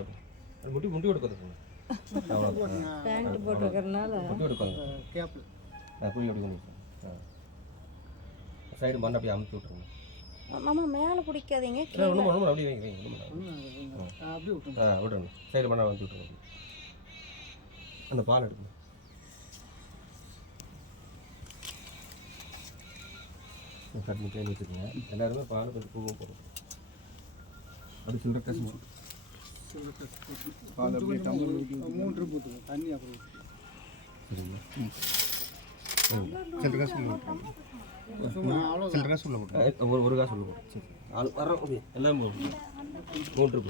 அப்படி. அது முட்டி முட்டி பேண்ட் போட்டிருக்கறனால அப்படி ஆ சைடு மண்ணை அப்படியே அமுத்தி விட்ருங்க மாமா மேலே பிடிக்காதீங்க இல்லை ஒன்றும் ஒன்றும் அப்படியே வைங்க வைங்க ஒன்றும் அப்படியே விட்டுருங்க. ஆ விட்ருங்க சைடு மண்ணை அமுத்தி விட்ருங்க அந்த பால் எடுக்கணும் தேடி வச்சுக்கோங்க. எல்லாருமே பால் கொஞ்சம் பூவும் போடும் அது சில்லற கஷ்டம் பால் அப்படியே தண்ணி அப்புறம் ஊற்றி காசு உள்ள காசு ஒரு ஒரு காசு சரி எல்லாம் மூன்று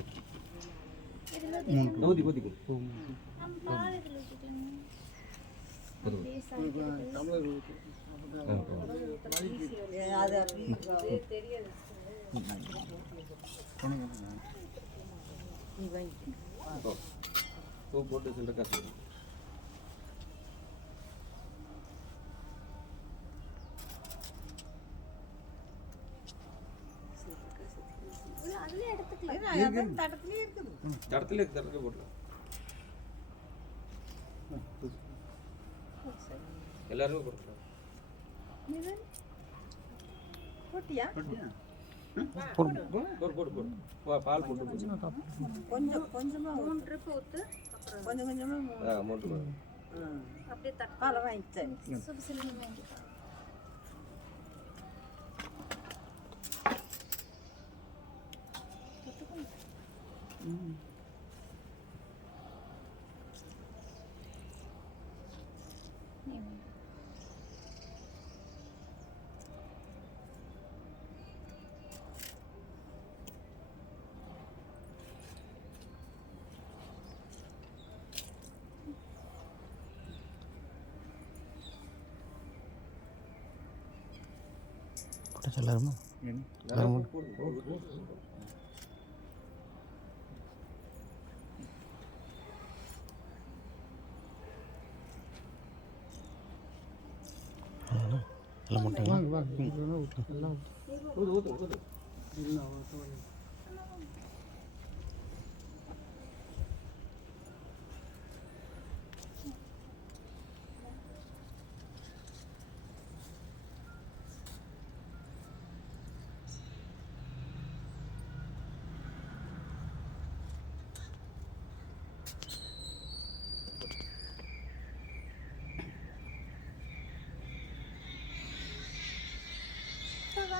அது தெரியாது நீ வாங்கி இப்போ பூ போட்டு சில்லற காசு வரும். தடத்துல இருக்கு தடத்துல போட்டுலாம் எல்லாருமே போட்டுக்கலாம் போடு போடு போடு பா- பால். கொஞ்சம் கொஞ்சமாக மூணு ட்ரிப் ஊற்று கொஞ்சம் போடு. அப்படியே தப்பால வாங்கிட்டேன் எல்லாருமா எல்லாரும் போடு. எல்லாம் முட்டைங்களா வாங்க வாங்க இதெல்லாம் ஊற்று எல்லாம் ஊத்து, ஊத்து, ஊத்து. இல்லை அவன் அதுக்குள்ள. ஐம்பொன் நவதானி. ம். ஐம்பொன் நவதானி மட்டும். ஆ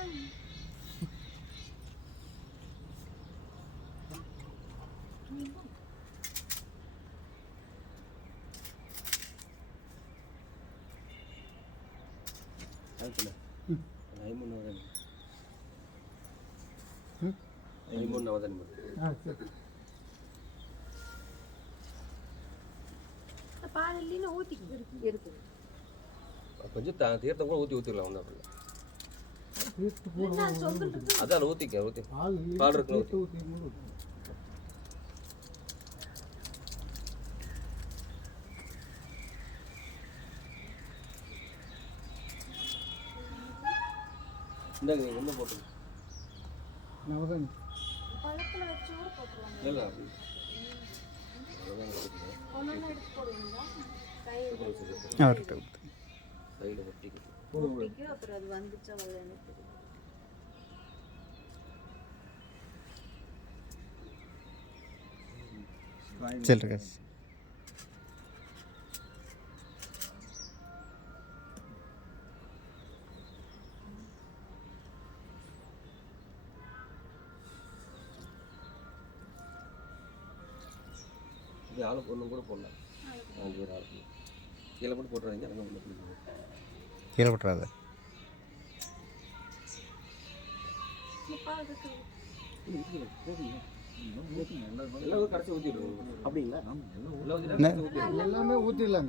சரி பால் இல்லைன்னு ஊற்றிக்கு இருக்கு கொஞ்சம் தீர்த்தம் கூட ஊற்றி ஊற்றிடலாம் ஒன்றும் அப்படி இல்லை. தீர்த்து போடுவோம் அதான் ஊற்றிக்க ஊற்றி பால் ஊற்றி இந்தாங்க நீங்கள் ஒன்றும் போட்டுங்க? பழத்தில் வச்சு கூட போட்டுருவாங்க. இல்லை அப்படி. ஒன்று எடுத்து போடுவீங்களா? கை அவர்கிட்ட கொடுத்து சைடில் ஒட்டிக்கிட்டு ஊட்டிக்கு அப்புறம் அது வந்துச்சா வரலன்னு தெரியும் இது ஆளு பொண்ணு கூட போடலாம் அஞ்சு பேர் ஆளு பொண்ணு. கீழே கூட போட்டுறாங்க அங்கே உள்ள பிடிக்கும் கீழே விட்டுறாத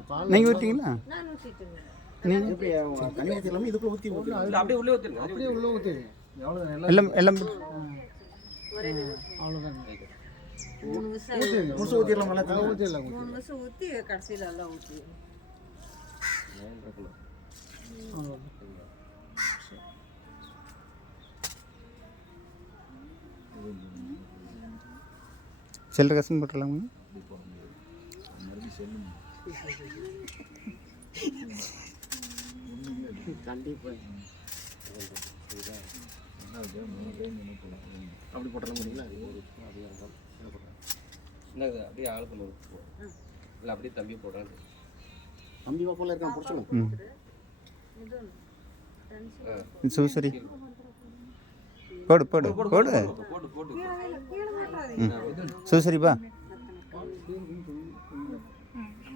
பால் இருக்கு எல்லாம் எல்லாம் ஊற்றிடுங்க முழுசு ஊற்றிடலாம் ஊற்றிடலாம் ஊற்றி கடைசியில் எல்லாம் ஊற்றி சில்லற காசும் போட்டுடலாமா? கண்டிப்பாக அப்படி போட்டலாம் முடியுங்களா அப்படியே இருக்கும் என்ன அப்படியே ஆளுக்கு ஒன்று இல்லை அப்படியே தம்பி போடுறேன். தம்பி பாப்பால இருக்கான் பிடிச்சணும் மாட்டாதீங்க. ம். சூசரிப்பா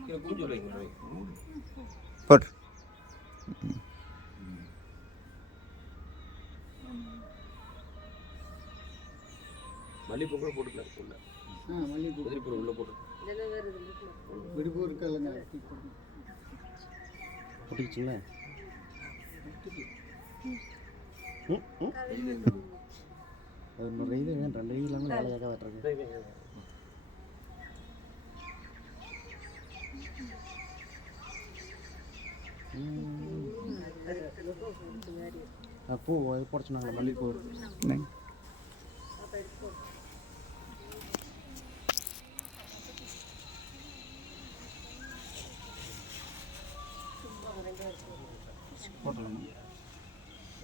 கீழே பூஞ்சு வைங்க போடு. மல்லிப்பூ கூட போட்டுக்கலாம் உள்ள ஆ மல்லிகைப்பூ மல்லிப்பூ உள்ள போட்டு விடுப்பு இருக்கா இல்லைங்க போட்டுக்கிச்சிங்களா? ஒரு இது ரெண்டு இது இல்லாமல் வேலையாக வெட்டுறது பூ இது போட சொன்னாங்க மல்லிகைப்பூ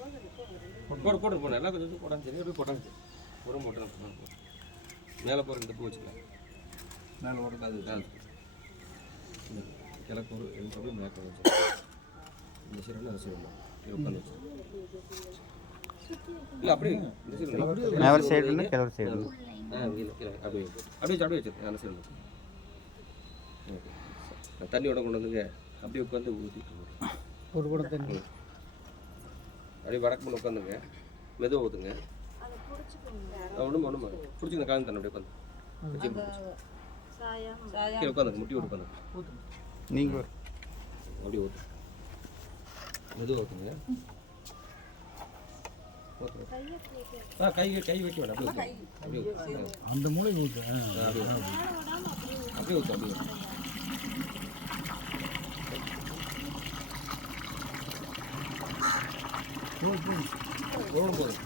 போடு போடு போடு நல்லா கொஞ்சம் போடாங்க சரி அப்படியே போட்டாங்க சரி. ஒரு மூட்டை மேலே போகிற இந்த பூ வச்சுக்கலாம். மேலே ஓடுறது அது தான் கிழக்கு ஒரு அப்படியே மேலே வச்சு. இந்த சைடு அந்த இது உட்காந்து வச்சு. இல்லை அப்படியே இந்த சைடு மேலே சைடு கிழவர் சைடு ஆ அப்படியே. அப்படியே வச்சு. அப்படியே வச்சிருக்கேன் அந்த மட்டும். ஓகே. தண்ணியோட கொண்டு வந்துங்க அப்படியே உட்காந்து ஊற்றிட்டு ஒரு கூட தண்ணி. அப்படியே வடக்கு மேலே உட்காந்துங்க மெதுவாக ஊற்றுங்க ஒன்றும் ஒன்றும் பிடிச்சிங்க காலம் தண்ணி அப்படியே உட்காந்து. வச்சு சாயம் சாயம். கீழே உட்காந்து முட்டி விட்டு உட்காந்து நீங்கள் அப்படியே ஊற்று மெதுவாக ஊற்றுங்க ஆ கை கை வைக்க வேண்டாம் அப்படியே. அந்த மூலைக்கு ஊற்று. அப்படியே ஊற்று அப்படியே ஊத்து. போதும் போதும் போதும்